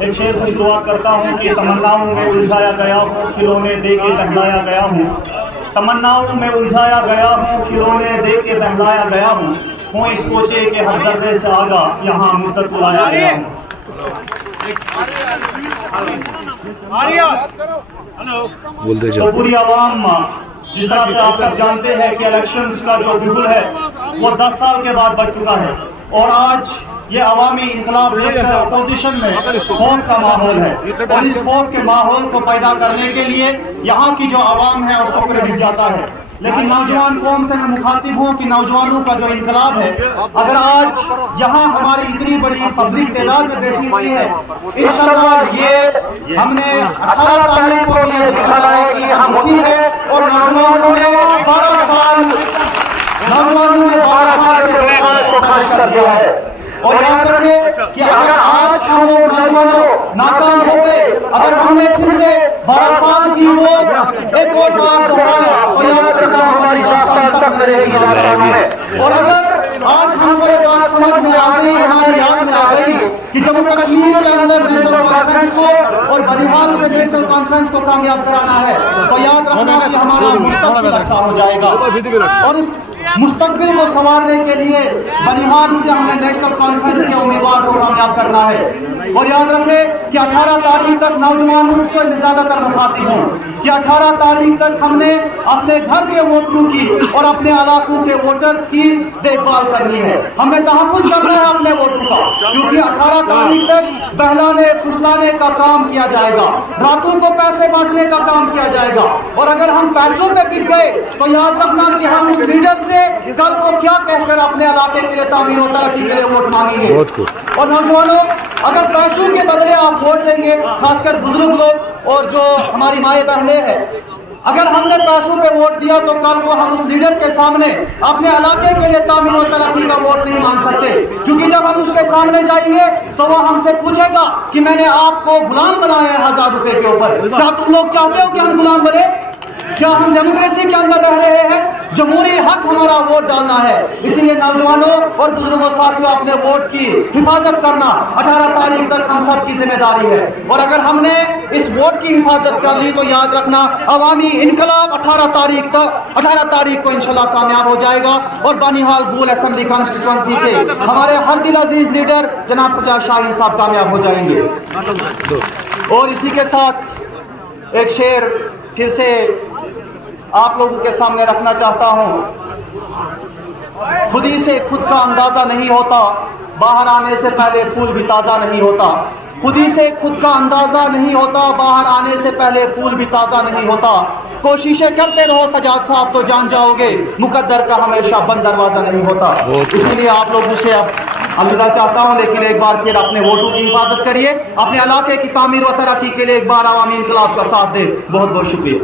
ایک شعر سے شروعات کرتا ہوں کہ تمناؤں میں الجھایا گیا ہوں، کھلونے دے کے بہلایا گیا ہوں۔ تمناؤں میں الجھایا گیا ہوں، کھلونے دے کے بہلایا گیا ہوں اس کوچے کے ہر ذرے سے آگاہ یہاں مدت بلایا گیا ہوں۔ تو پوری عوام، جس طرح سے آپ سب جانتے ہیں کہ الیکشنز کا جو بگل ہے وہ 10 سال کے بعد بچ چکا ہے، اور آج یہ عوامی انقلاب لے کر اپوزیشن میں خوف کا ماحول ہے، اور اس خوف کے ماحول کو پیدا کرنے کے لیے یہاں کی جو عوام ہے اس کو پھر جاتا ہے۔ لیکن نوجوان قوم سے میں مخاطب ہوں کہ نوجوانوں کا جو انقلاب ہے، اگر آج یہاں ہماری اتنی بڑی پبلک تعداد میں بیٹھی ہوئی ہے، انشاءاللہ یہ ہم نے 18 تاریخ کو یہ دکھانا ہے کہ ہم وہی ہے، اور نوجوانوں نے 12 سال کے دوران کو خرچ کر دیا ہے۔ اور یاد رکھیں کہ اگر آج ہم لوگ نوجوانوں ناکام ہو گئے، اگر ہم نے پھر سے 12 سال کی ووٹ ایک اور بار دہرایا، اور یاد رکھنا ہماری داستان تک رہے گی۔ اور اگر آج ہم کو یہ بات سمجھ میں آ گئی، ہماری یاد میں آ گئی کہ جموں کشمیر کے اندر نیشنل کانفرنس کو اور بنیہال سے نیشنل کانفرنس کو کامیاب کرانا ہے، تو یاد رکھنا کہ ہمارا مستقبل اچھا ہو جائے گا۔ اور اس مستقبل کو سنوارنے کے لیے بنیہال سے ہم نے نیشنل کانفرنس کے امیدوار کو کامیاب کرنا ہے۔ اور یاد رکھیں کہ 18 تاریخ تک نوجوانوں سے زیادہ تر مخاطب ہوں کہ 18 تاریخ تک ہم نے اپنے گھر کے ووٹروں کی اور اپنے علاقوں کے ووٹرز کی دیکھ بھال کرنی ہے، ہمیں تحفظ کرنا ہے اپنے ووٹروں کا، کیونکہ 18 تاریخ تک بہلانے پھسلانے کا کام کیا جائے گا، راتوں کو پیسے بانٹنے کا کام کیا جائے گا، اور اگر ہم پیسوں پہ بک گئے تو یاد رکھنا کہ ہم اس لیڈر سے کل کو کیا کہہ کر اپنے علاقے کے لیے تعمیر و ترقی کے لیے ووٹ مانگیں گے۔ اور نوجوانوں، اگر پیسوں کے بدلے آپ ووٹ دیں گے، خاص کر بزرگ لوگ اور جو ہماری مائیں بہنیں ہیں، اگر ہم نے پیسوں پہ ووٹ دیا تو کل کو ہم اس لیڈر کے سامنے اپنے علاقے کے لیے تعمیر و ترقی کا ووٹ نہیں مانگ سکتے، کیونکہ جب ہم اس کے سامنے جائیں گے تو وہ ہم سے پوچھے گا کہ میں نے آپ کو غلام بنایا ہے 1000 روپے کے اوپر، کیا تم لوگ چاہتے ہو کہ ہم غلام بنے؟ کیا ہم ڈیموکریسی کے اندر رہ رہے ہیں؟ جمہوری حق ہمارا ووٹ ڈالنا ہے، اسی لیے نوجوانوں اور بزرگوں ساتھیوں اپنے ووٹ کی حفاظت کرنا 18 تاریخ تک ہم سب کی ذمہ داری ہے۔ اور اگر ہم نے اس ووٹ کی حفاظت کر لی تو یاد رکھنا عوامی انقلاب 18 تاریخ کو انشاءاللہ کامیاب ہو جائے گا، اور بنیہال بول اسمبلی کانسٹیچوئنسی سے ہمارے ہر دل عزیز لیڈر جناب سجاد شاہین صاحب کامیاب ہو جائیں گے۔ اور اسی کے ساتھ ایک شعر پھر سے آپ لوگوں کے سامنے رکھنا چاہتا ہوں۔ خود ہی سے خود کا اندازہ نہیں ہوتا، باہر آنے سے پہلے پھول بھی تازہ نہیں ہوتا۔ خود ہی سے خود کا اندازہ نہیں ہوتا، باہر آنے سے پہلے پھول بھی تازہ نہیں ہوتا۔ کوششیں کرتے رہو سجاد صاحب تو جان جاؤ گے، مقدر کا ہمیشہ بند دروازہ نہیں ہوتا۔ اس لیے آپ لوگوں سے اب الوداع چاہتا ہوں، لیکن ایک بار پھر اپنے ووٹوں کی حفاظت کریے، اپنے علاقے کی تعمیر و ترقی کے لیے ایک بار عوامی انقلاب کا ساتھ دیں۔ بہت بہت شکریہ۔